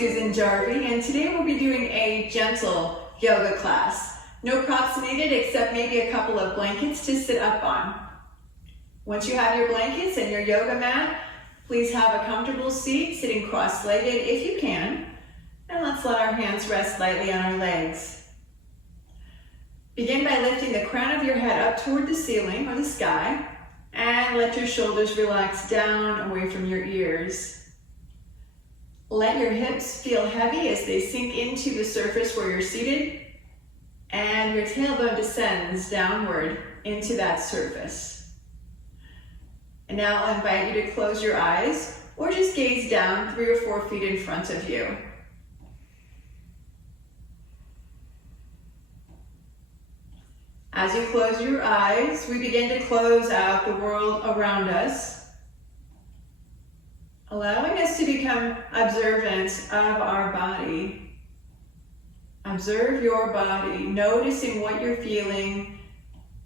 Susan Jarvie, and today we'll be doing a gentle yoga class. No props needed except maybe a couple of blankets to sit up on. Once you have your blankets and your yoga mat, please have a comfortable seat, sitting cross-legged if you can, and let's let our hands rest lightly on our legs. Begin by lifting the crown of your head up toward the ceiling or the sky, and let your shoulders relax down away from your ears. Let your hips feel heavy as they sink into the surface where you're seated, and your tailbone descends downward into that surface. And now I'll invite you to close your eyes or just gaze down 3 or 4 feet in front of you. As you close your eyes, we begin to close out the world around us, allowing us to become observant of our body. Observe your body, noticing what you're feeling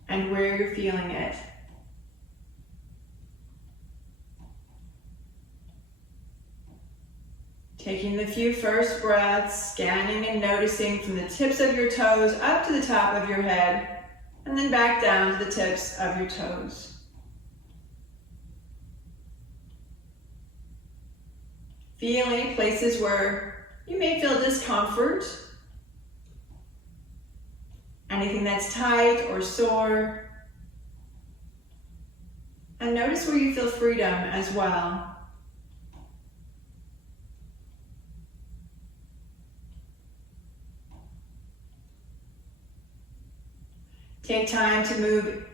and where you're feeling it. Taking the few first breaths, scanning and noticing from the tips of your toes up to the top of your head, and then back down to the tips of your toes. Feeling places where you may feel discomfort, anything that's tight or sore, and notice where you feel freedom as well. Take time to move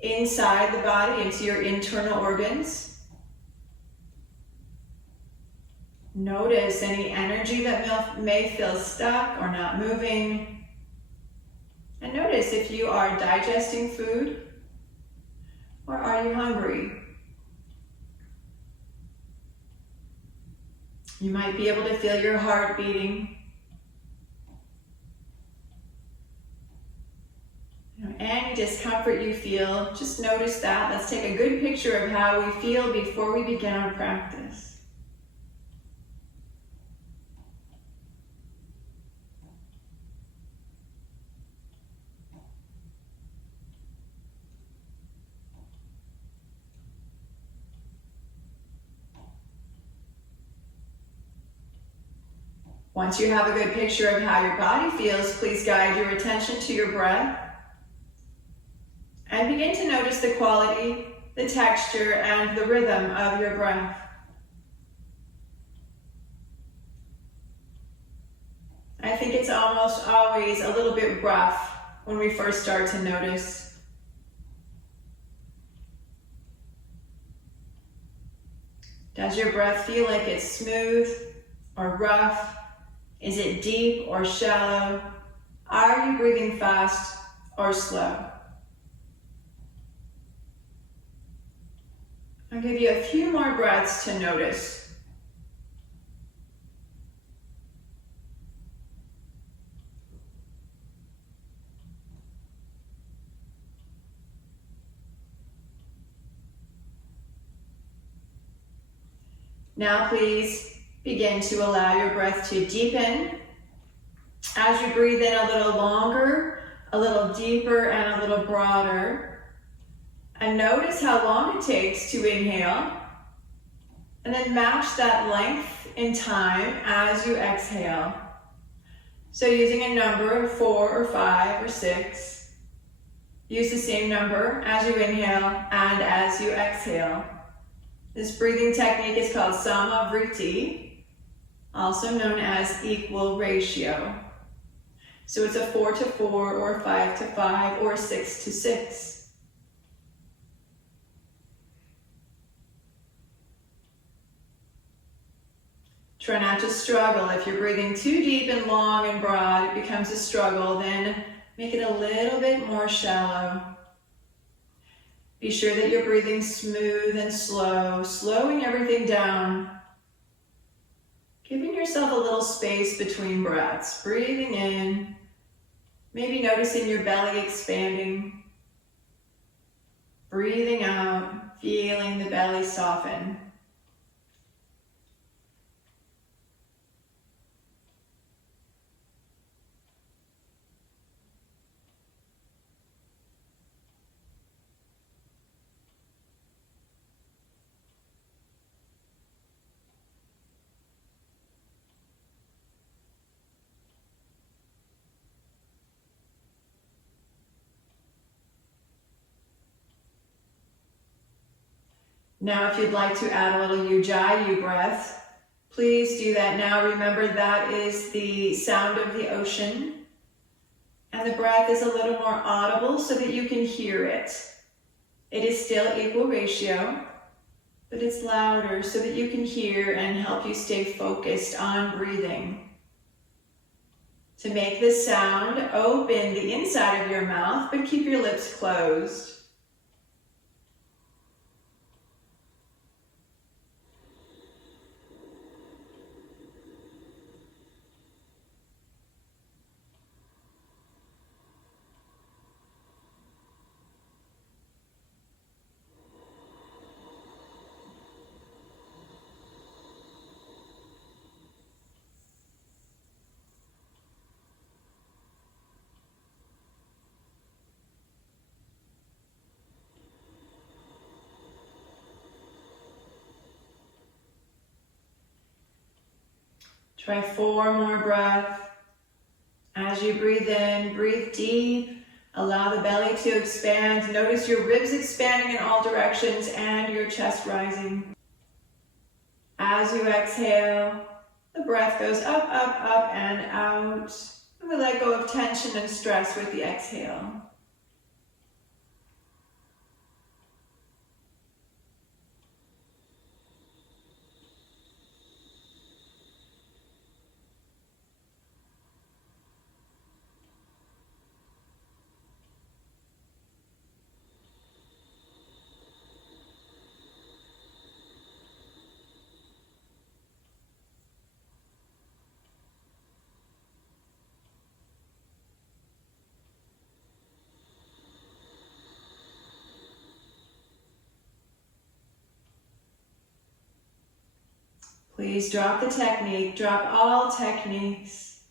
inside the body into your internal organs. Notice any energy that may feel stuck or not moving. And notice if you are digesting food or are you hungry. You might be able to feel your heart beating. Any discomfort you feel, just notice that. Let's take a good picture of how we feel before we begin our practice. Once you have a good picture of how your body feels, please guide your attention to your breath. And begin to notice the quality, the texture, and the rhythm of your breath. I think it's almost always a little bit rough when we first start to notice. Does your breath feel like it's smooth or rough? Is it deep or shallow? Are you breathing fast or slow? I'll give you a few more breaths to notice. Now please begin to allow your breath to deepen. As you breathe in a little longer, a little deeper, and a little broader. And notice how long it takes to inhale, and then match that length in time as you exhale. So using a number of 4 or 5 or 6, use the same number as you inhale and as you exhale. This breathing technique is called samavriti, also known as equal ratio. So it's a 4 to 4 or 5 to 5 or 6 to 6. Try not to struggle. If you're breathing too deep and long and broad, it becomes a struggle. Then make it a little bit more shallow. Be sure that you're breathing smooth and slow, slowing everything down. Giving yourself a little space between breaths. Breathing in, maybe noticing your belly expanding. Breathing out, feeling the belly soften. Now, if you'd like to add a little ujjayi breath, please do that now. Remember, that is the sound of the ocean. And the breath is a little more audible so that you can hear it. It is still equal ratio, but it's louder so that you can hear and help you stay focused on breathing. To make this sound, open the inside of your mouth, but keep your lips closed. Try 4 more breaths. As you breathe in, breathe deep. Allow the belly to expand. Notice your ribs expanding in all directions and your chest rising. As you exhale, the breath goes up, up, up, and out. And we let go of tension and stress with the exhale. Please drop the technique, drop all techniques,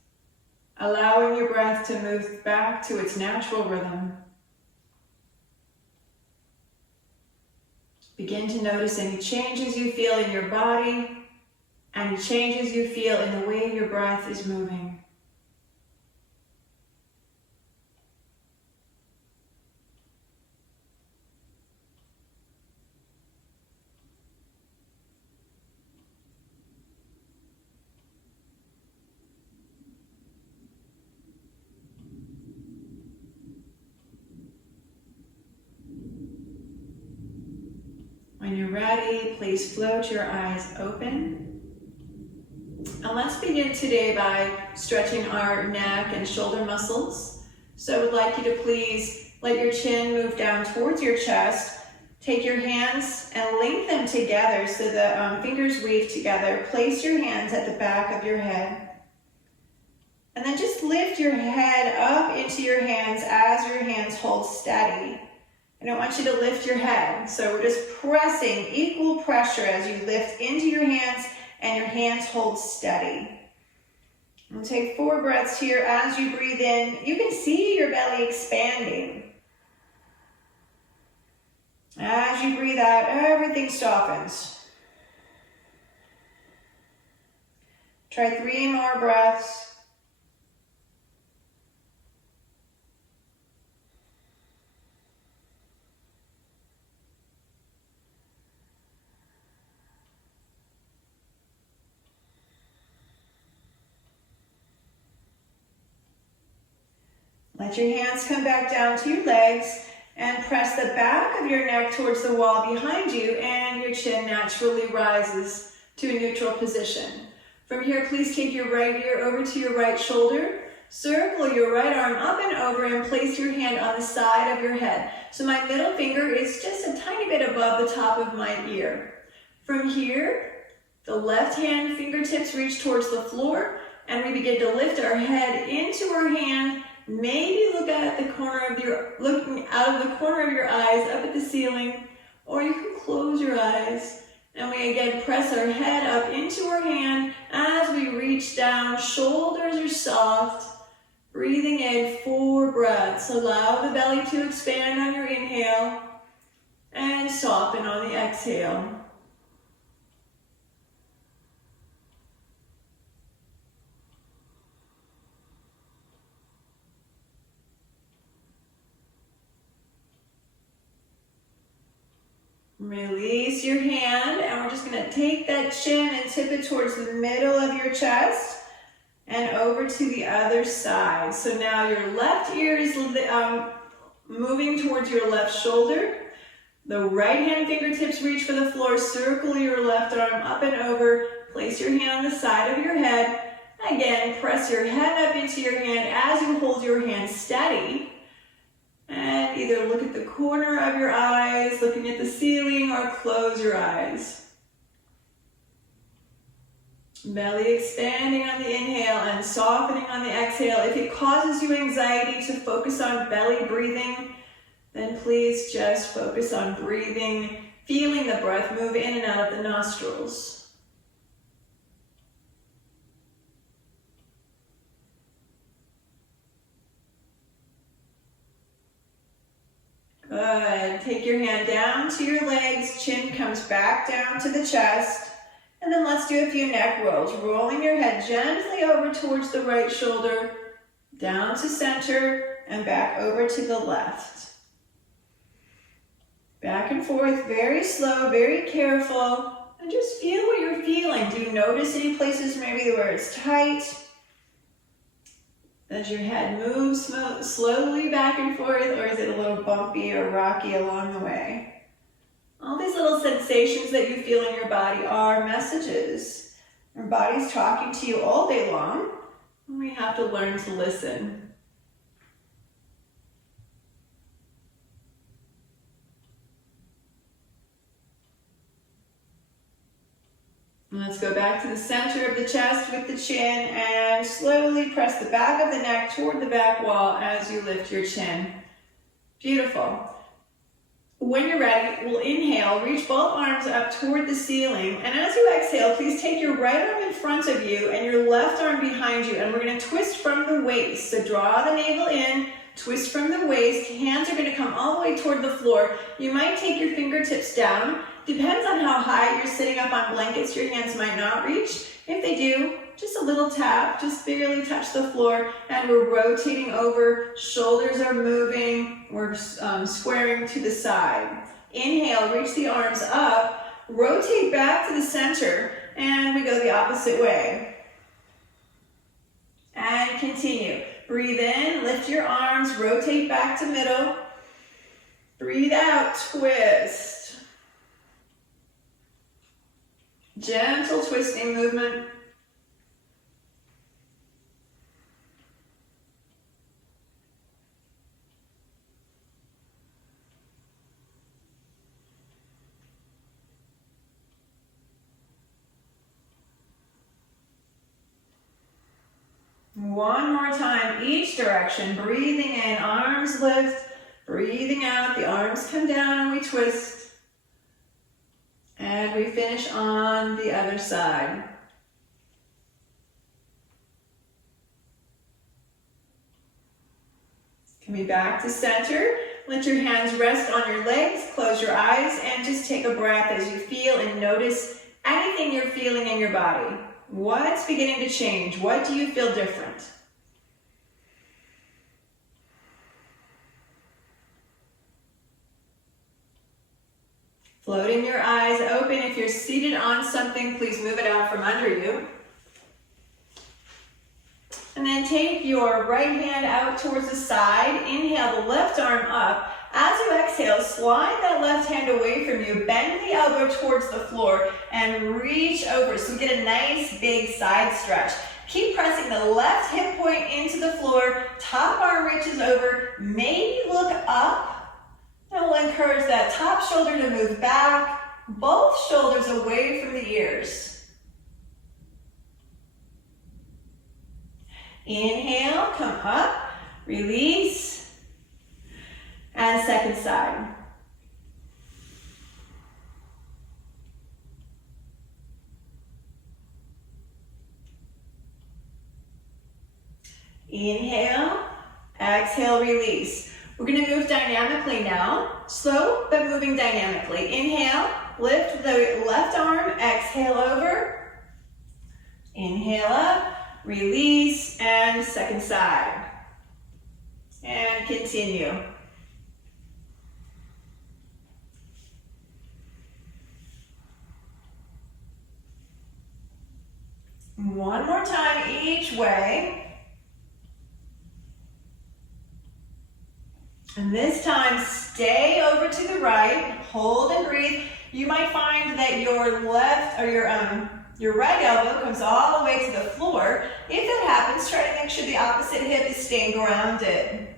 allowing your breath to move back to its natural rhythm. Begin to notice any changes you feel in your body, any changes you feel in the way your breath is moving. When you're ready, please float your eyes open. And let's begin today by stretching our neck and shoulder muscles. So I would like you to please let your chin move down towards your chest. Take your hands and link them together so the fingers weave together. Place your hands at the back of your head. And then just lift your head up into your hands as your hands hold steady. I don't want you to lift your head. So we're just pressing equal pressure as you lift into your hands and your hands hold steady. We'll take 4 breaths here. As you breathe in, you can see your belly expanding. As you breathe out, everything softens. Try 3 more breaths. Let your hands come back down to your legs and press the back of your neck towards the wall behind you, and your chin naturally rises to a neutral position. From here, please take your right ear over to your right shoulder. Circle your right arm up and over and place your hand on the side of your head. So my middle finger is just a tiny bit above the top of my ear. From here, the left hand fingertips reach towards the floor, and we begin to lift our head into our hand. Maybe looking out of the corner of your eyes up at the ceiling, or you can close your eyes. And we again press our head up into our hand as we reach down. Shoulders are soft. Breathing in 4 breaths. Allow the belly to expand on your inhale and soften on the exhale. Release your hand, and we're just going to take that chin and tip it towards the middle of your chest and over to the other side. So now your left ear is moving towards your left shoulder. The right hand fingertips reach for the floor. Circle your left arm up and over. Place your hand on the side of your head. Again, press your head up into your hand as you hold your hand steady. And either look at the corner of your eyes, looking at the ceiling, or close your eyes. Belly expanding on the inhale and softening on the exhale. If it causes you anxiety to focus on belly breathing, then please just focus on breathing, feeling the breath move in and out of the nostrils. Good. Take your hand down to your legs, chin comes back down to the chest, and then let's do a few neck rolls. Rolling your head gently over towards the right shoulder, down to center, and back over to the left. Back and forth, very slow, very careful, and just feel what you're feeling. Do you notice any places maybe where it's tight? Does your head move slowly back and forth, or is it a little bumpy or rocky along the way? All these little sensations that you feel in your body are messages. Your body's talking to you all day long, and we have to learn to listen. Let's go back to the center of the chest with the chin and slowly press the back of the neck toward the back wall as you lift your chin. Beautiful. When you're ready, we'll inhale, reach both arms up toward the ceiling, and as you exhale, please take your right arm in front of you and your left arm behind you, and we're going to twist from the waist. So draw the navel in, twist from the waist, hands are going to come all the way toward the floor. You might take your fingertips down. Depends on how high you're sitting up on blankets, your hands might not reach. If they do, just a little tap, just barely touch the floor, and we're rotating over, shoulders are moving, we're squaring to the side. Inhale, reach the arms up, rotate back to the center, and we go the opposite way. And continue. Breathe in, lift your arms, rotate back to middle. Breathe out, twist. Gentle twisting movement. One more time, each direction. Breathing in, arms lift. Breathing out, the arms come down and we twist. And we finish on the other side. Coming back to center, let your hands rest on your legs, close your eyes, and just take a breath as you feel and notice anything you're feeling in your body. What's beginning to change? What do you feel different? Floating your eyes open. If you're seated on something, please move it out from under you. And then take your right hand out towards the side. Inhale the left arm up. As you exhale, slide that left hand away from you. Bend the elbow towards the floor and reach over. So we get a nice big side stretch. Keep pressing the left hip point into the floor. Top arm reaches over. Maybe look up. And we'll encourage that top shoulder to move back, both shoulders away from the ears. Inhale, come up, release, and second side. Inhale, exhale, release. We're going to move dynamically now, slow but moving dynamically. Inhale, lift the left arm, exhale over. Inhale up, release, and second side. And continue. And this time, stay over to the right, hold and breathe. You might find that your left, or your right elbow comes all the way to the floor. If that happens, try to make sure the opposite hip is staying grounded.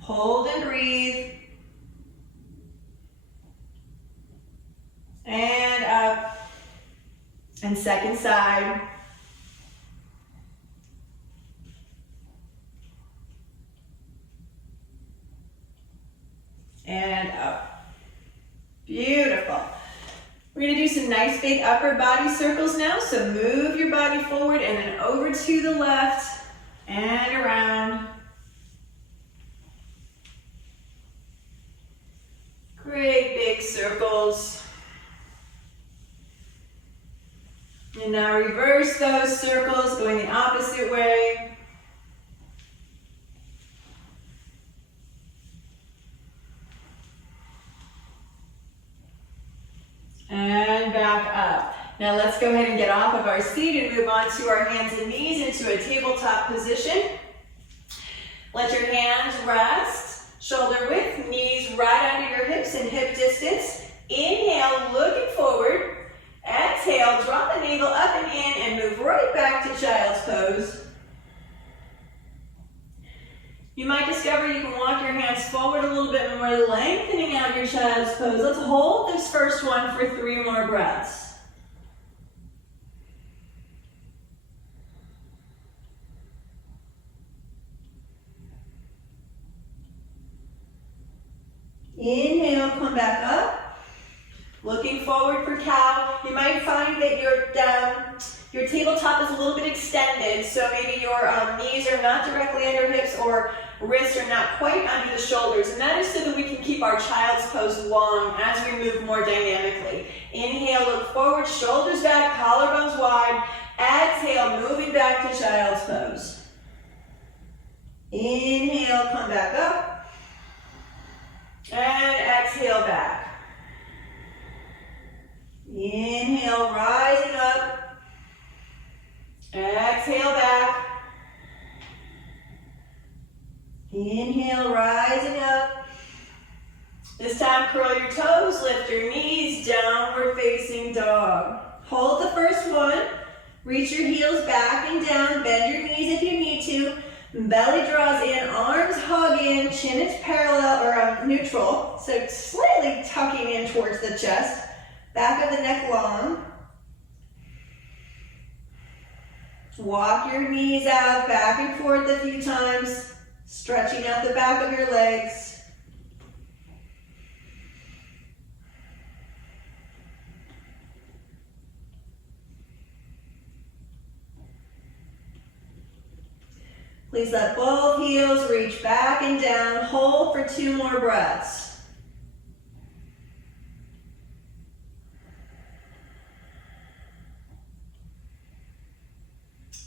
Hold and breathe. And up. And second side. And up. Beautiful. We're going to do some nice big upper body circles now. So move your body forward and then over to the left and around. Great big circles. And now reverse those circles, going the opposite way. And back up. Now let's go ahead and get off of our seat and move on to our hands and knees into a tabletop position. Let your hands rest, shoulder width, knees right under your hips and hip distance. Inhale, looking forward. Exhale, drop the navel up and in and move right back to child's pose. You might discover you can walk your hands forward a little bit more, lengthening out your child's pose. Let's hold this first one for 3 more breaths. Inhale, come back up. Looking forward for cow. You might find that your tabletop is a little bit extended, so maybe your knees are not directly under hips or wrists are not quite under the shoulders, and that is so that we can keep our child's pose long as we move more dynamically. Inhale, look forward, shoulders back, collarbones wide. Exhale, moving back to child's pose. Inhale, come back up. And exhale back. Inhale, rising up. Exhale back. Inhale, rising up. This time, curl your toes, lift your knees, downward facing dog. Hold the first one. Reach your heels back and down. Bend your knees if you need to. Belly draws in, arms hug in, chin is parallel or neutral. So slightly tucking in towards the chest. Back of the neck long. Walk your knees out, back and forth a few times. Stretching out the back of your legs. Please let both heels reach back and down. Hold for 2 more breaths.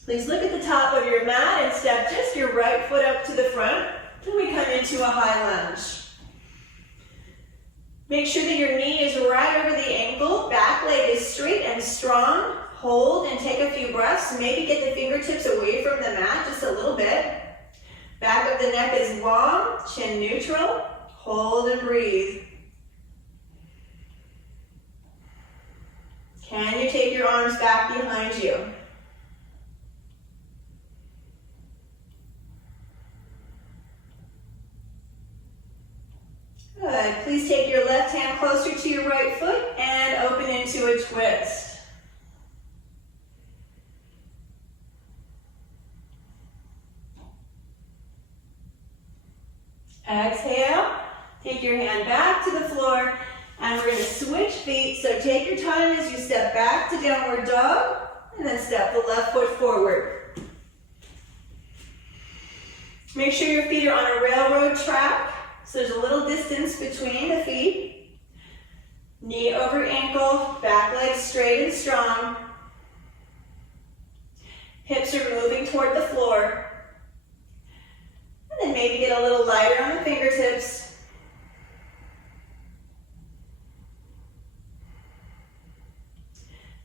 Please look at the top of your mat and step just your right foot up to the front. Then we come into a high lunge. Make sure that your knee is right over the ankle. Back leg is straight and strong. Hold and take a few breaths. Maybe get the fingertips away from the mat just a little bit. Back of the neck is long, chin neutral. Hold and breathe. Can you take your arms back behind you? Good. Please take your left hand closer to your right foot and open into a twist. Exhale. Take your hand back to the floor and we're going to switch feet. So take your time as you step back to downward dog and then step the left foot forward. Make sure your feet are on a railroad track. So there's a little distance between the feet. Knee over ankle, back leg straight and strong. Hips are moving toward the floor. And then maybe get a little lighter on the fingertips.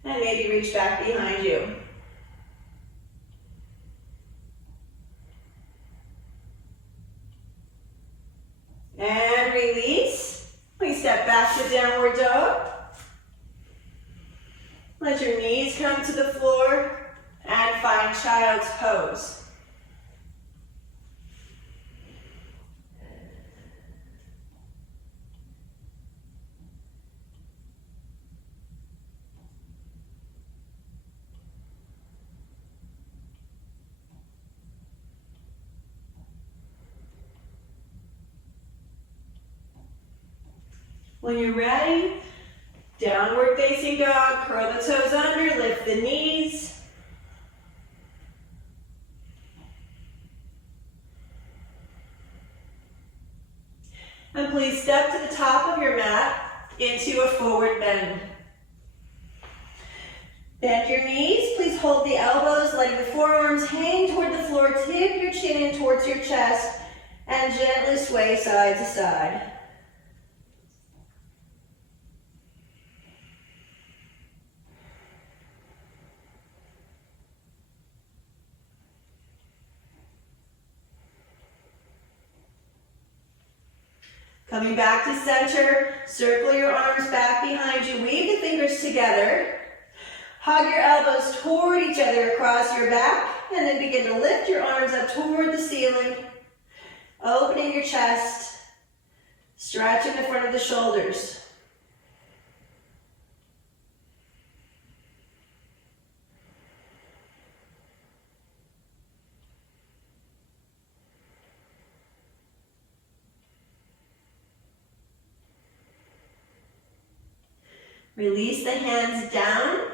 And maybe reach back behind you. release, we step back to downward dog. Let your knees come to the floor and find child's pose. When you're ready, downward facing dog, curl the toes under, lift the knees. And please step to the top of your mat into a forward bend. Bend your knees, please hold the elbows, letting the forearms hang toward the floor, tip your chin in towards your chest, and gently sway side to side. Coming back to center, circle your arms back behind you, weave the fingers together, hug your elbows toward each other across your back, and then begin to lift your arms up toward the ceiling, opening your chest, stretching the front of the shoulders. Release the hands down,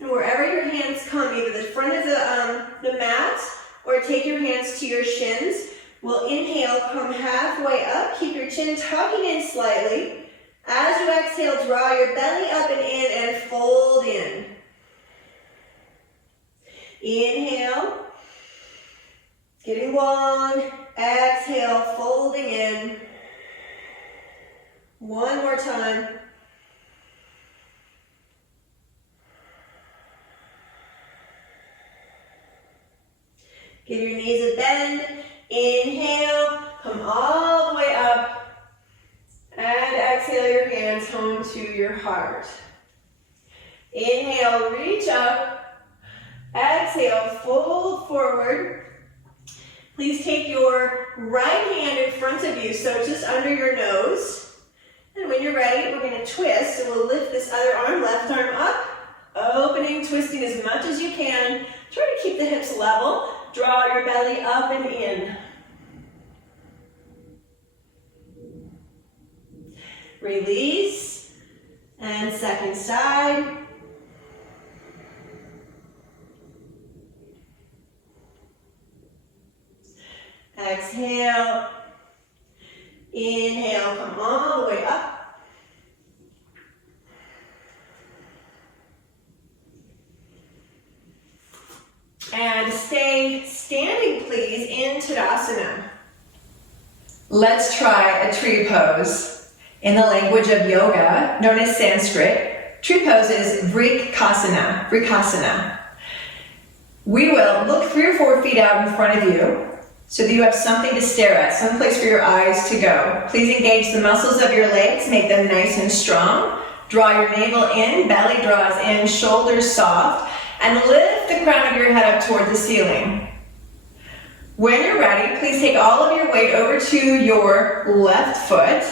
and wherever your hands come, either the front of the mat, or take your hands to your shins. We'll inhale, come halfway up, keep your chin tucking in slightly. As you exhale, draw your belly up and in, and fold in. Inhale, getting long. Exhale, folding in. One more time. Give your knees a bend. Inhale, come all the way up. And exhale your hands home to your heart. Inhale, reach up. Exhale, fold forward. Please take your right hand in front of you, so just under your nose. And when you're ready, we're going to twist. So we'll lift this other arm, left arm up. Opening, twisting as much as you can. Try to keep the hips level. Draw your belly up and in. Release. And second side. Exhale. Inhale, come all the way up. And stay standing, please, in Tadasana. Let's try a tree pose. In the language of yoga, known as Sanskrit, tree pose is Vrikasana. We will look 3 or 4 feet out in front of you so that you have something to stare at, some place for your eyes to go. Please engage the muscles of your legs, make them nice and strong. Draw your navel in, belly draws in, shoulders soft. And lift the crown of your head up toward the ceiling. When you're ready, please take all of your weight over to your left foot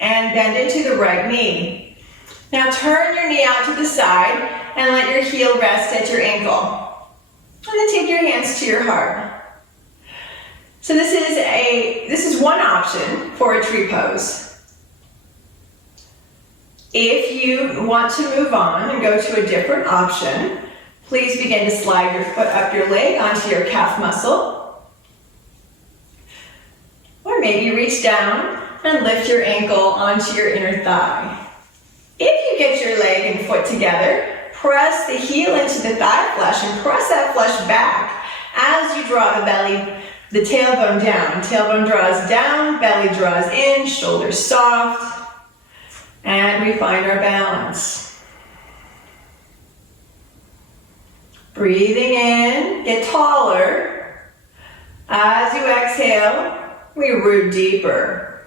and bend into the right knee. Now turn your knee out to the side and let your heel rest at your ankle. And then take your hands to your heart. So this is one option for a tree pose. If you want to move on and go to a different option, please begin to slide your foot up your leg onto your calf muscle. Or maybe reach down and lift your ankle onto your inner thigh. If you get your leg and foot together, press the heel into the thigh flesh and press that flesh back as you draw the belly, the tailbone down. Tailbone draws down, belly draws in, shoulders soft, and we find our balance. Breathing in, get taller. As you exhale, we root deeper.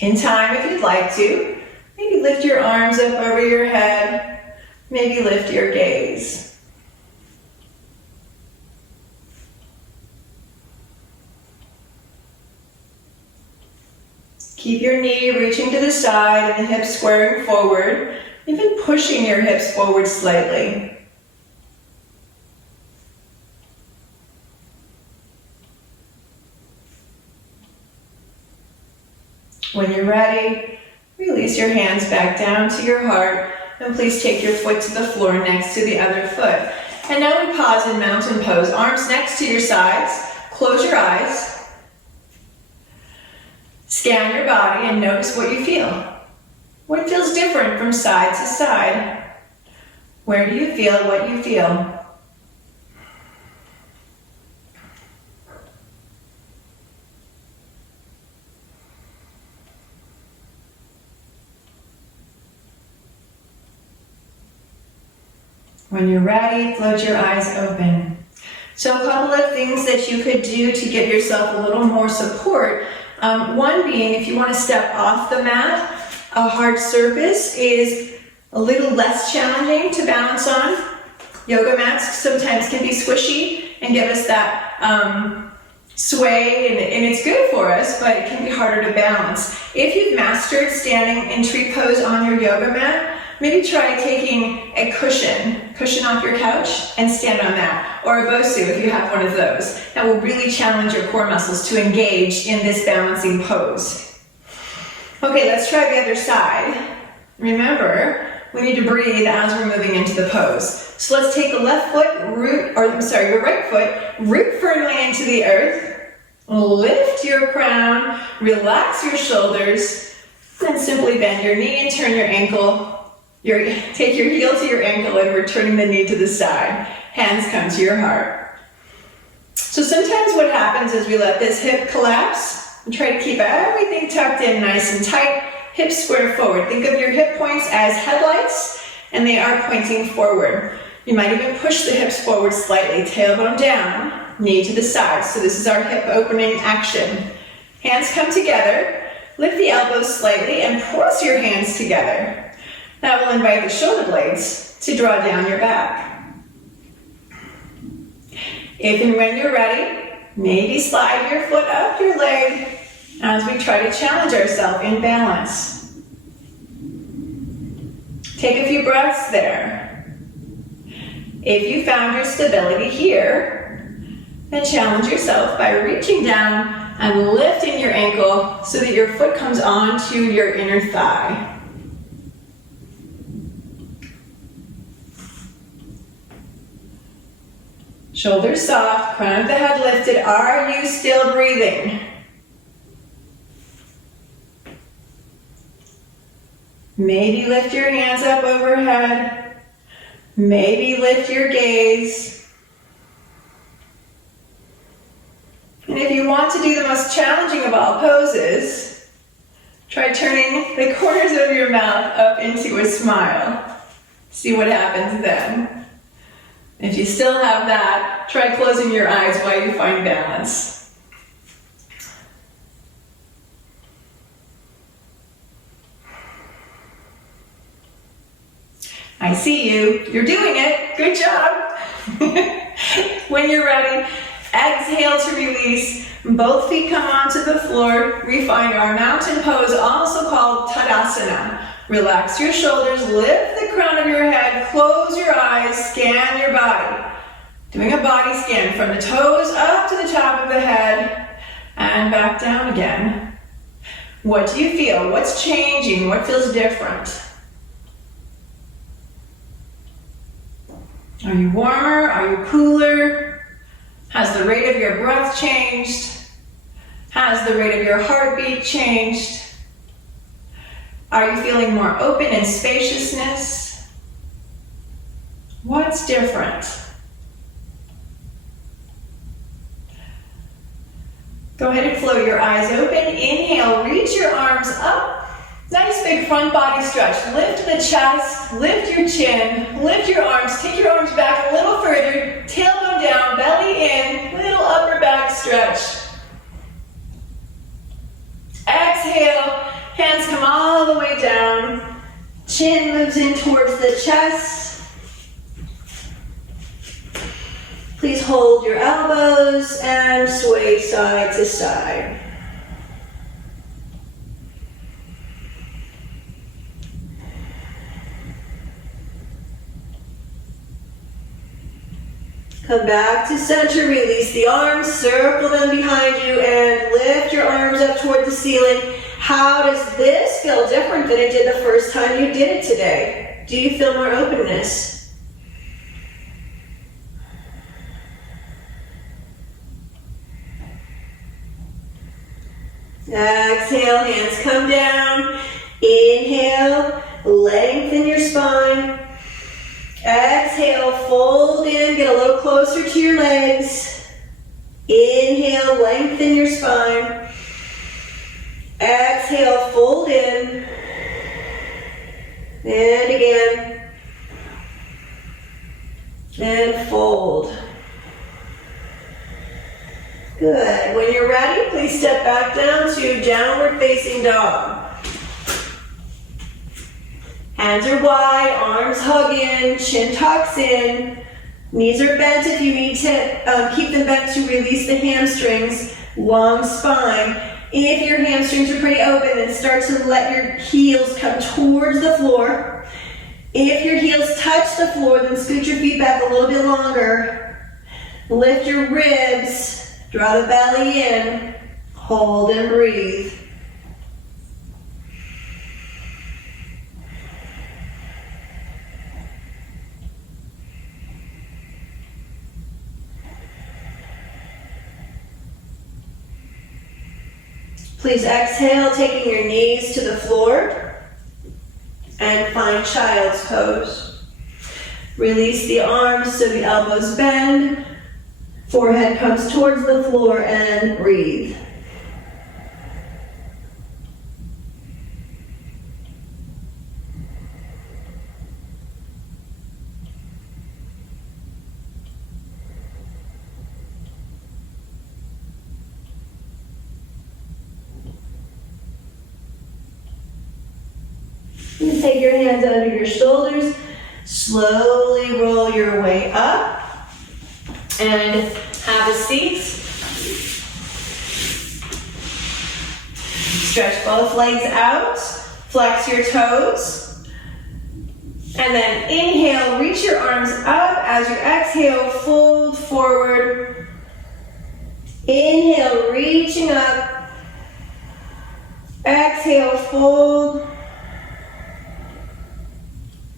In time, if you'd like to, maybe lift your arms up over your head, maybe lift your gaze. Keep your knee reaching to the side and the hips squaring forward, even pushing your hips forward slightly. When you're ready, release your hands back down to your heart, and please take your foot to the floor next to the other foot. And now we pause in mountain pose, arms next to your sides, close your eyes. Scan your body and notice what you feel. What feels different from side to side? Where do you feel what you feel? When you're ready, float your eyes open. So a couple of things that you could do to give yourself a little more support. One being, if you want to step off the mat, a hard surface is a little less challenging to balance on. Yoga mats sometimes can be squishy and give us that sway, and it's good for us, but it can be harder to balance. If you've mastered standing in tree pose on your yoga mat, maybe try taking a cushion off your couch and stand on that, or a Bosu if you have one of those. That will really challenge your core muscles to engage in this balancing pose. Okay, let's try the other side. Remember, we need to breathe as we're moving into the pose. So let's take the left foot, your right foot, root firmly into the earth, lift your crown, relax your shoulders, then simply bend your knee and turn your ankle. Take your heel to your ankle and returning the knee to the side. Hands come to your heart. So sometimes what happens is we let this hip collapse and try to keep everything tucked in nice and tight. Hips square forward. Think of your hip points as headlights, and they are pointing forward. You might even push the hips forward slightly, tailbone down, knee to the side. So this is our hip opening action. Hands come together, lift the elbows slightly, and press your hands together. That will invite the shoulder blades to draw down your back. If and when you're ready, maybe slide your foot up your leg as we try to challenge ourselves in balance. Take a few breaths there. If you found your stability here, then challenge yourself by reaching down and lifting your ankle so that your foot comes onto your inner thigh. Shoulders soft, crown of the head lifted. Are you still breathing? Maybe lift your hands up overhead. Maybe lift your gaze. And if you want to do the most challenging of all poses, try turning the corners of your mouth up into a smile. See what happens then. If you still have that, try closing your eyes while you find balance. I see you. You're doing it. Good job. When you're ready, exhale to release. Both feet come onto the floor. We find our mountain pose, also called Tadasana. Relax your shoulders, lift the crown of your head, close your eyes, scan your body. Doing a body scan from the toes up to the top of the head and back down again. What do you feel? What's changing? What feels different? Are you warmer? Are you cooler? Has the rate of your breath changed? Has the rate of your heartbeat changed? Are you feeling more open and spaciousness? What's different? Go ahead and float your eyes open. Inhale, reach your arms up. Nice big front body stretch. Lift the chest, lift your chin, lift your arms, take your arms back a little further, tailbone down, belly in, little upper back stretch. Exhale, Hands come all the way down. Chin moves in towards the chest. Please hold your elbows and sway side to side. Come back to center, release the arms, circle them behind you, and lift your arms up toward the ceiling. How does this feel different than it did the first time you did it today? Do you feel more openness? Exhale, hands come down. Inhale, lengthen your spine. Exhale, fold in, get a little closer to your legs. Inhale, lengthen your spine. Exhale, fold in. And again. And fold. Good. When you're ready, please step back down to downward facing dog. Hands are wide, arms hug in, chin tucks in. Knees are bent if you need to keep them bent to release the hamstrings. Long spine. If your hamstrings are pretty open, then start to let your heels come towards the floor. If your heels touch the floor, then scoot your feet back a little bit longer. Lift your ribs, draw the belly in, hold and breathe. Please exhale, taking your knees to the floor and find child's pose. Release the arms so the elbows bend, forehead comes towards the floor, and breathe. You take your hands under your shoulders, slowly roll your way up, and have a seat. Stretch both legs out, flex your toes, and then inhale, reach your arms up. As you exhale, fold forward. Inhale, reaching up. Exhale, fold.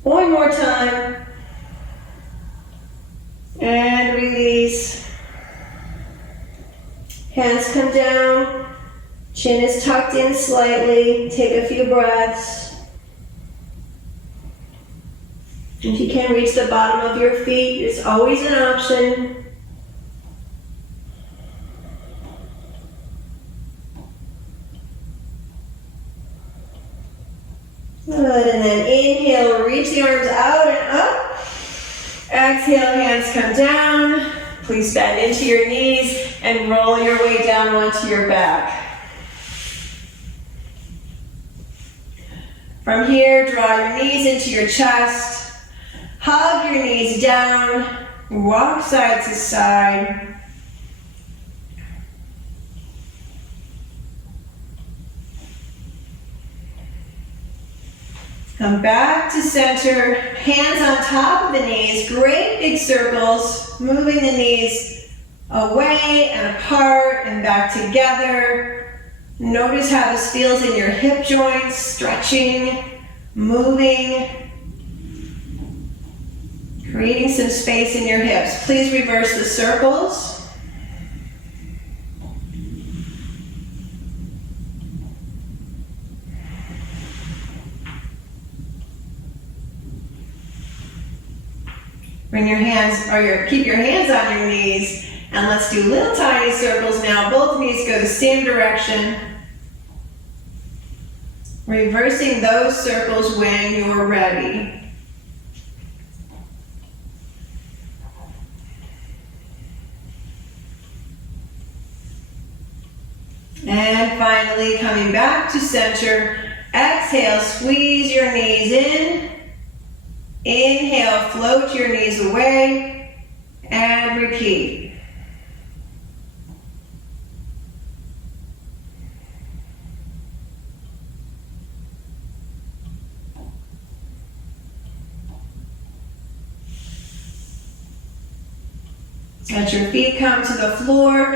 One more time. And release. Hands come down. Chin is tucked in slightly. Take a few breaths. If you can reach the bottom of your feet, it's always an option. Good, and then inhale, reach the arms out and up. Exhale, hands come down. Please bend into your knees and roll your way down onto your back. From here, draw your knees into your chest. Hug your knees down. Walk side to side. Come back to center, hands on top of the knees, great big circles, moving the knees away and apart and back together. Notice how this feels in your hip joints, stretching, moving, creating some space in your hips. Please reverse the circles. Bring your hands, keep your hands on your knees, and let's do little tiny circles now. Both knees go the same direction. Reversing those circles when you're ready. And finally, coming back to center, Exhale, squeeze your knees in. Inhale, float your knees away. And repeat. Let your feet come to the floor,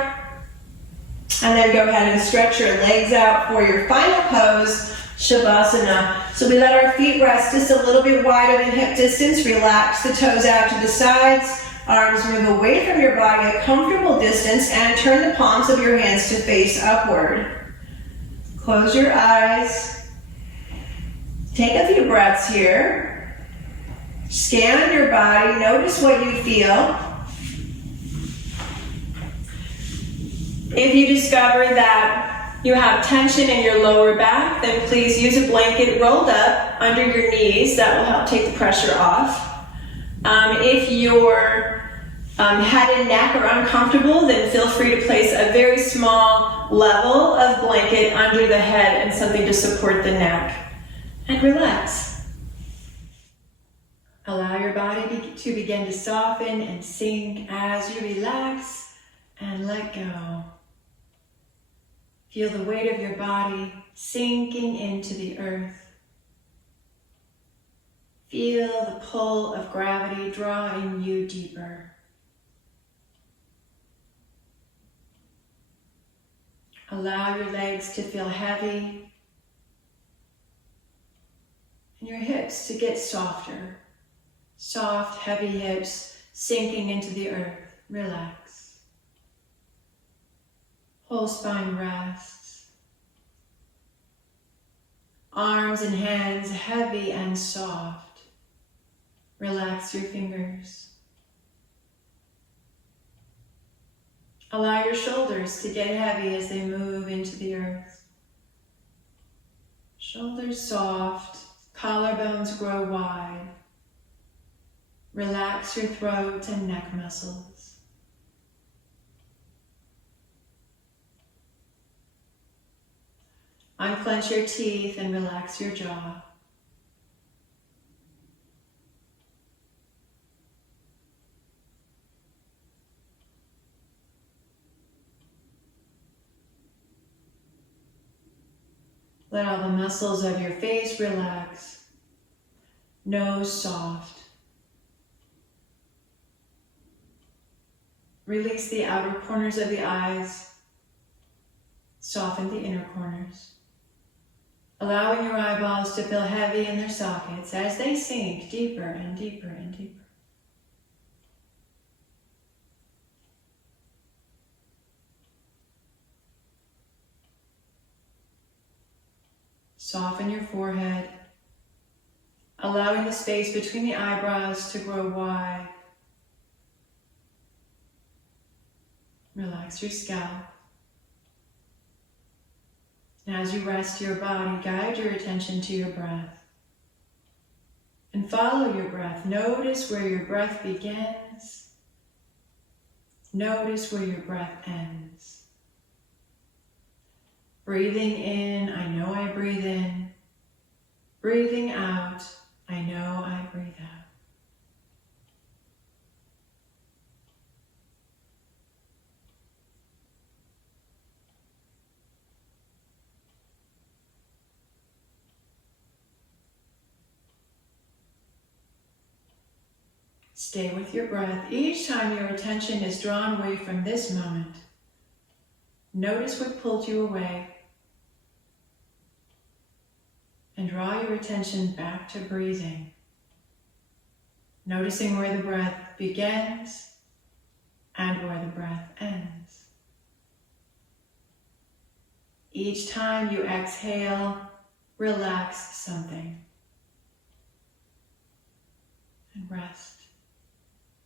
and then go ahead and stretch your legs out for your final pose, Shavasana. So we let our feet rest just a little bit wider than hip distance. Relax the toes out to the sides. Arms move away from your body a comfortable distance, and turn the palms of your hands to face upward. Close your eyes. Take a few breaths here. Scan your body. Notice what you feel. If you discover that you have tension in your lower back, then please use a blanket rolled up under your knees. That will help take the pressure off. If your head and neck are uncomfortable, then feel free to place a very small level of blanket under the head and something to support the neck. And relax. Allow your body to begin to soften and sink as you relax and let go. Feel the weight of your body sinking into the earth. Feel the pull of gravity drawing you deeper. Allow your legs to feel heavy and your hips to get softer. Soft, heavy hips sinking into the earth. Relax. Whole spine rests. Arms and hands heavy and soft. Relax your fingers. Allow your shoulders to get heavy as they move into the earth. Shoulders soft, collarbones grow wide. Relax your throat and neck muscles. Unclench your teeth and relax your jaw. Let all the muscles of your face relax. Nose soft. Release the outer corners of the eyes. Soften the inner corners. Allowing your eyeballs to feel heavy in their sockets as they sink deeper and deeper and deeper. Soften your forehead, allowing the space between the eyebrows to grow wide. Relax your scalp. And as you rest your body, guide your attention to your breath. And follow your breath. Notice where your breath begins. Notice where your breath ends. Breathing in, I know I breathe in. Breathing out, I know I breathe out. Stay with your breath. Each time your attention is drawn away from this moment, notice what pulled you away and draw your attention back to breathing. Noticing where the breath begins and where the breath ends. Each time you exhale, relax something and rest.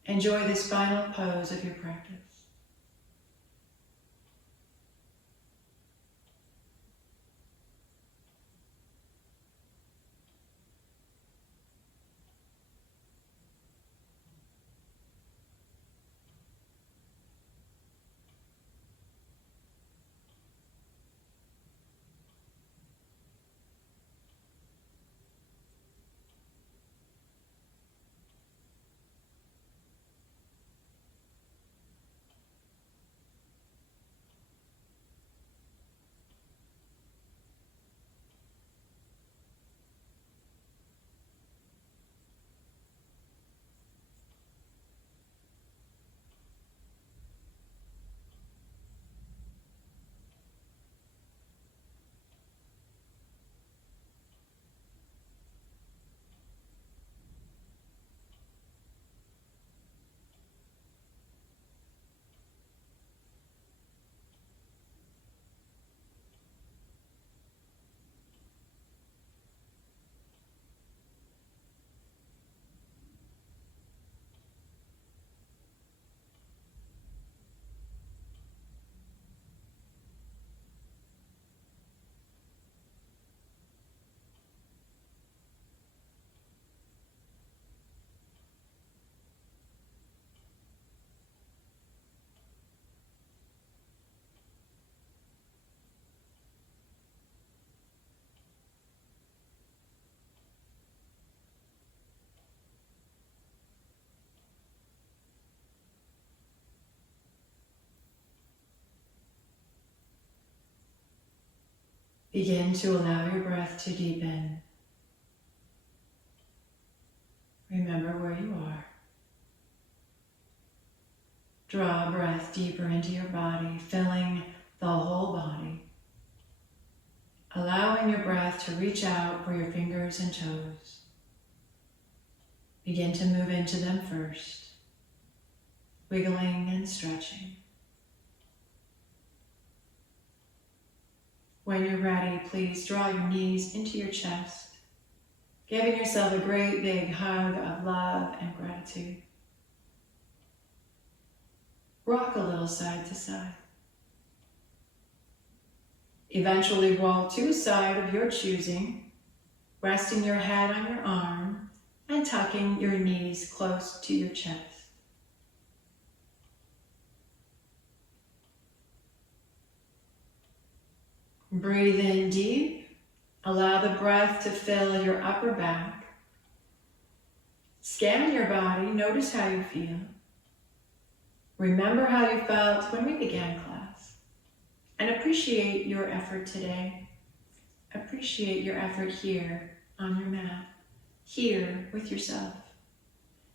Enjoy this final pose of your practice. Begin to allow your breath to deepen. Remember where you are. Draw a breath deeper into your body, filling the whole body. Allowing your breath to reach out for your fingers and toes. Begin to move into them first, wiggling and stretching. When you're ready, please draw your knees into your chest, giving yourself a great big hug of love and gratitude. Rock a little side to side. Eventually roll to a side of your choosing, resting your head on your arm and tucking your knees close to your chest. Breathe in deep. Allow the breath to fill your upper back. Scan your body. Notice how you feel. Remember how you felt when we began class. And appreciate your effort today. Appreciate your effort here on your mat. Here with yourself.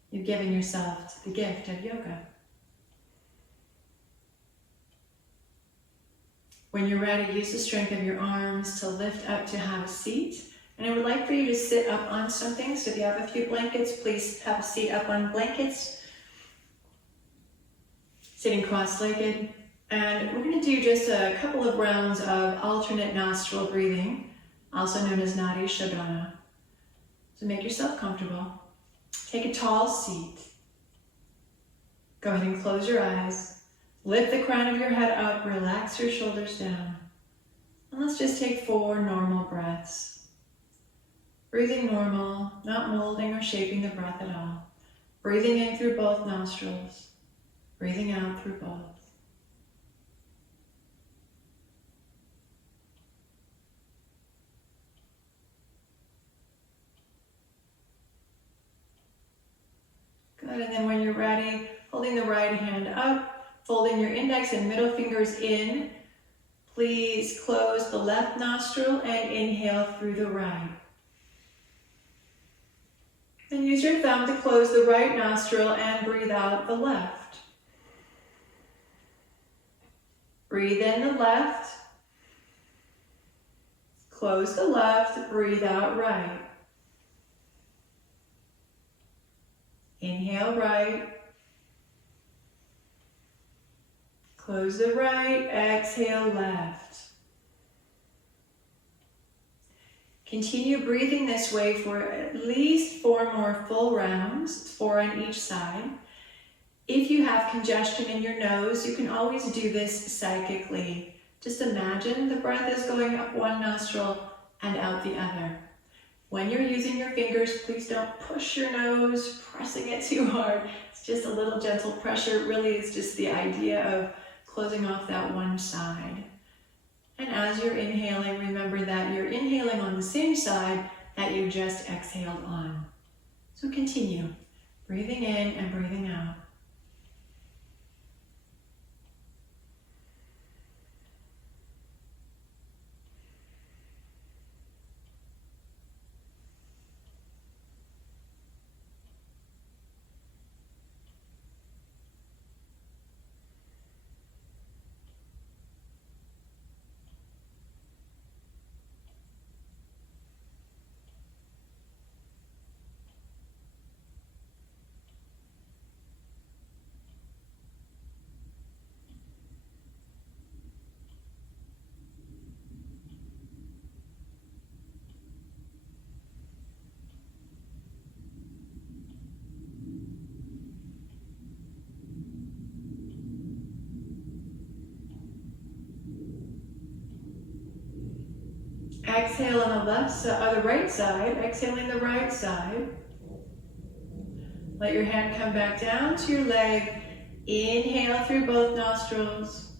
You've given yourself the gift of yoga. When you're ready, use the strength of your arms to lift up to have a seat. And I would like for you to sit up on something. So if you have a few blankets, please have a seat up on blankets. Sitting cross-legged. And we're going to do just a couple of rounds of alternate nostril breathing, also known as Nadi Shodhana. So make yourself comfortable. Take a tall seat. Go ahead and close your eyes. Lift the crown of your head up, relax your shoulders down. And let's just take 4 normal breaths. Breathing normal, not molding or shaping the breath at all. Breathing in through both nostrils, breathing out through both. Good, and then when you're ready, holding the right hand up, folding your index and middle fingers in. Please close the left nostril and inhale through the right. Then use your thumb to close the right nostril and breathe out the left. Breathe in the left. Close the left, breathe out right. Inhale right. Close the right, exhale left. Continue breathing this way for at least 4 more full rounds, 4 on each side. If you have congestion in your nose, you can always do this psychically. Just imagine the breath is going up one nostril and out the other. When you're using your fingers, please don't push your nose, pressing it too hard. It's just a little gentle pressure. It really is just the idea of closing off that one side. And as you're inhaling, remember that you're inhaling on the same side that you just exhaled on. So continue, breathing in and breathing out. Exhale on the left side, or the right side, exhaling the right side. Let your hand come back down to your leg. Inhale through both nostrils.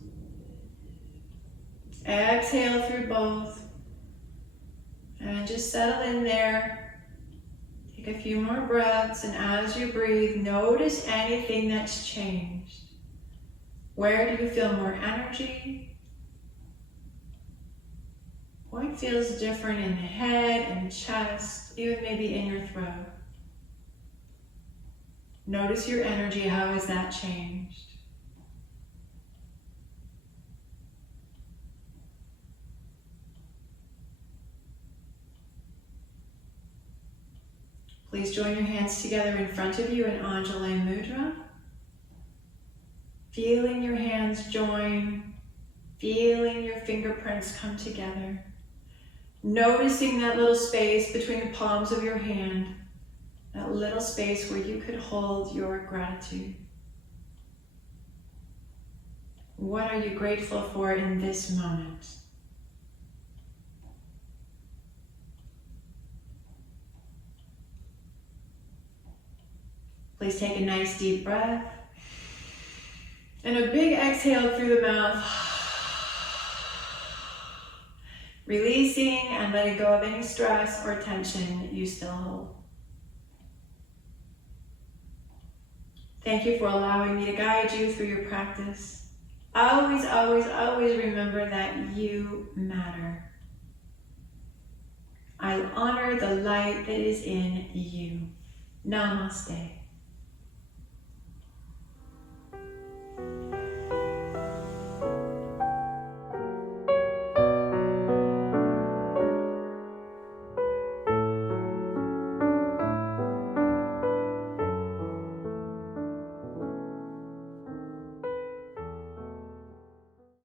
Exhale through both. And just settle in there. Take a few more breaths, and as you breathe, notice anything that's changed. Where do you feel more energy? What feels different in the head and chest, even maybe in your throat? Notice your energy. How has that changed? Please join your hands together in front of you in Anjali Mudra. Feeling your hands join, feeling your fingerprints come together. Noticing that little space between the palms of your hand, that little space where you could hold your gratitude. What are you grateful for in this moment? Please take a nice deep breath and a big exhale through the mouth. Releasing and letting go of any stress or tension you still hold. Thank you for allowing me to guide you through your practice. Always, always, always remember that you matter. I honor the light that is in you. Namaste.